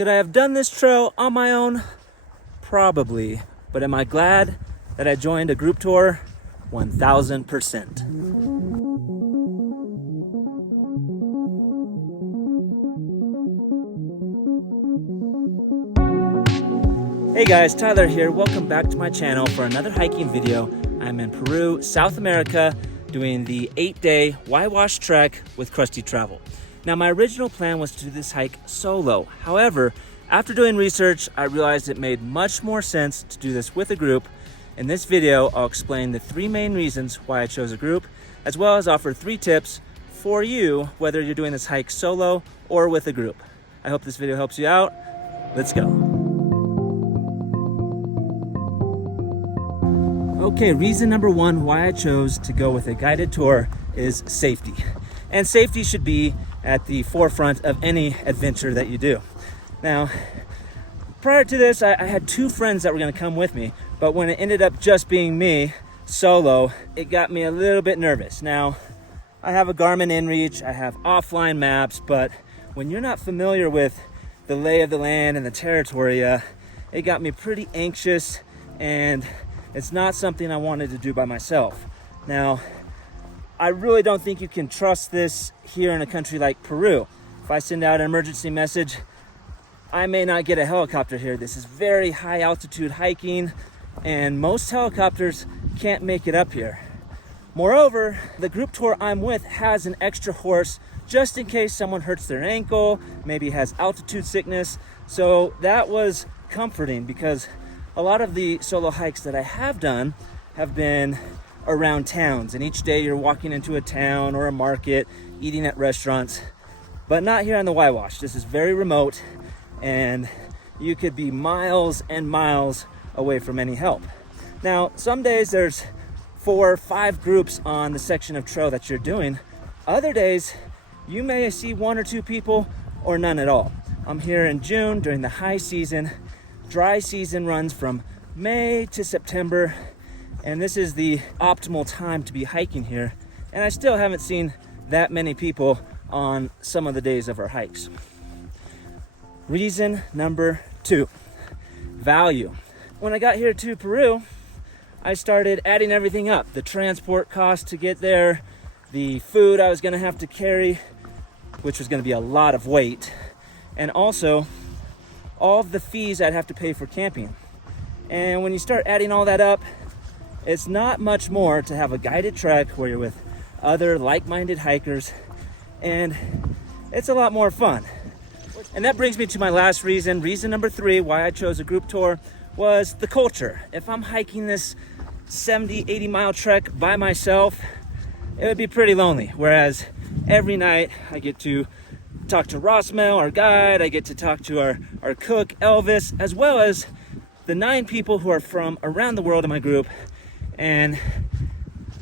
Could I have done this trail on my own? Probably. But am I glad that I joined a group tour? 1000%. Hey guys, Tyler here. Welcome back to my channel for another hiking video. I'm in Peru, South America, doing the 8-day Huayhuash Trek with Krusty Travel. Now, my original plan was to do this hike solo. However, after doing research, I realized it made much more sense to do this with a group. In this video, I'll explain the 3 main reasons why I chose a group, as well as offer 3 tips for you, whether you're doing this hike solo or with a group. I hope this video helps you out. Let's go. Okay, reason number 1 why I chose to go with a guided tour is safety. And safety should be at the forefront of any adventure that you do. Now, prior to this, I had 2 friends that were gonna come with me, but when it ended up just being me, solo, it got me a little bit nervous. Now, I have a Garmin InReach, I have offline maps, but when you're not familiar with the lay of the land and the territory, it got me pretty anxious, and it's not something I wanted to do by myself. Now, I really don't think you can trust this here in a country like Peru. If I send out an emergency message, I may not get a helicopter here. This is very high altitude hiking, and most helicopters can't make it up here. Moreover, the group tour I'm with has an extra horse just in case someone hurts their ankle, maybe has altitude sickness. So that was comforting, because a lot of the solo hikes that I have done have been around towns, and each day you're walking into a town or a market, eating at restaurants, but not here on the Huayhuash. This is very remote, and you could be miles and miles away from any help. Now, some days there's 4 or 5 groups on the section of trail that you're doing. Other days, you may see 1 or 2 people or none at all. I'm here in June during the high season. Dry season runs from May to September, and this is the optimal time to be hiking here. And I still haven't seen that many people on some of the days of our hikes. Reason number 2, value. When I got here to Peru, I started adding everything up. The transport cost to get there, the food I was gonna have to carry, which was gonna be a lot of weight, and also all of the fees I'd have to pay for camping. And when you start adding all that up, it's not much more to have a guided trek where you're with other like-minded hikers, and it's a lot more fun. And that brings me to my last reason. Reason number 3 why I chose a group tour was the culture. If I'm hiking this 70, 80 mile trek by myself, it would be pretty lonely. Whereas every night I get to talk to Rosmel, our guide, I get to talk to our cook, Elvis, as well as the 9 people who are from around the world in my group. And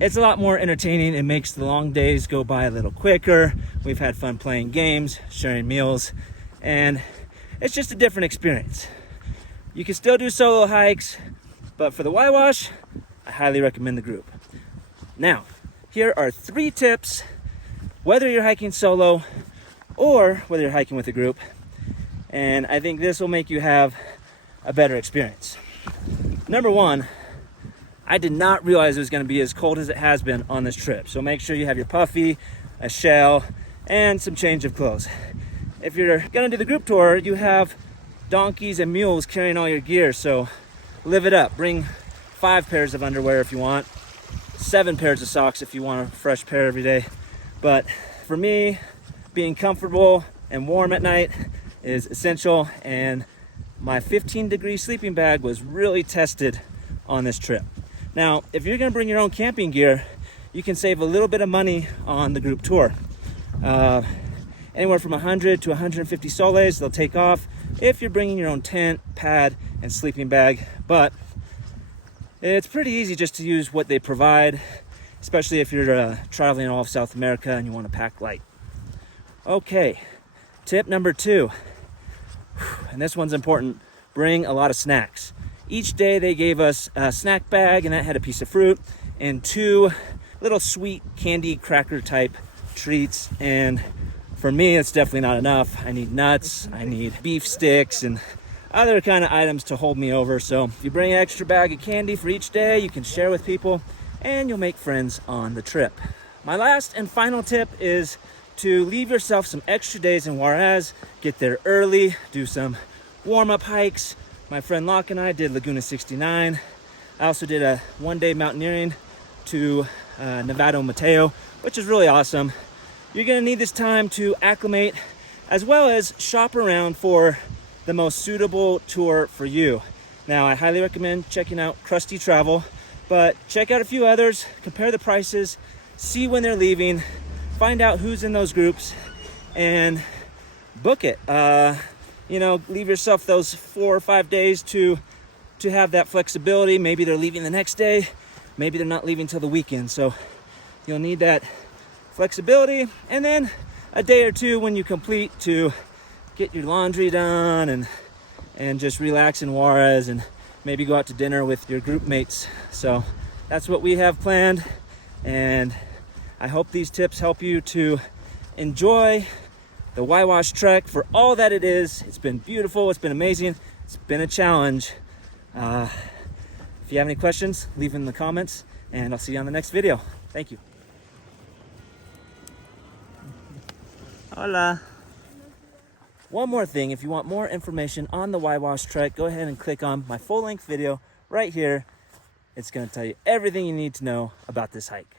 it's a lot more entertaining. It makes the long days go by a little quicker. We've had fun playing games, sharing meals, and it's just a different experience. You can still do solo hikes, but for the Huayhuash, I highly recommend the group. Now, here are 3 tips, whether you're hiking solo or whether you're hiking with a group, and I think this will make you have a better experience. Number 1, I did not realize it was going to be as cold as it has been on this trip, so make sure you have your puffy, a shell, and some change of clothes. If you're going to do the group tour, you have donkeys and mules carrying all your gear, so live it up. Bring 5 pairs of underwear if you want, 7 pairs of socks if you want a fresh pair every day. But for me, being comfortable and warm at night is essential, and my 15-degree sleeping bag was really tested on this trip. Now, if you're going to bring your own camping gear, you can save a little bit of money on the group tour. Anywhere from 100 to 150 soles they'll take off if you're bringing your own tent, pad, and sleeping bag. But it's pretty easy just to use what they provide, especially if you're traveling all of South America and you want to pack light. Okay, tip number 2, and this one's important: bring a lot of snacks. Each day they gave us a snack bag, and that had a piece of fruit and 2 little sweet candy cracker type treats. And for me, it's definitely not enough. I need nuts, I need beef sticks, and other kind of items to hold me over. So if you bring an extra bag of candy for each day, you can share with people and you'll make friends on the trip. My last and final tip is to leave yourself some extra days in Juarez. Get there early, do some warm-up hikes. My friend Locke and I did Laguna 69. I also did a one-day mountaineering to Nevado Mateo, which is really awesome. You're gonna need this time to acclimate as well as shop around for the most suitable tour for you. Now, I highly recommend checking out Krusty Travel, but check out a few others, compare the prices, see when they're leaving, find out who's in those groups, and book it. Leave yourself those 4 or 5 days to have that flexibility. Maybe they're leaving the next day, maybe they're not leaving till the weekend. So you'll need that flexibility, and then a day or two when you complete to get your laundry done and just relax in Juarez and maybe go out to dinner with your group mates. So that's what we have planned, and I hope these tips help you to enjoy the Huayhuash Trek for all that it is. It's been beautiful, it's been amazing, it's been a challenge. If you have any questions, leave them in the comments, and I'll see you on the next video. Thank you. Hola. One more thing, if you want more information on the Huayhuash Trek, go ahead and click on my full-length video right here. It's going to tell you everything you need to know about this hike.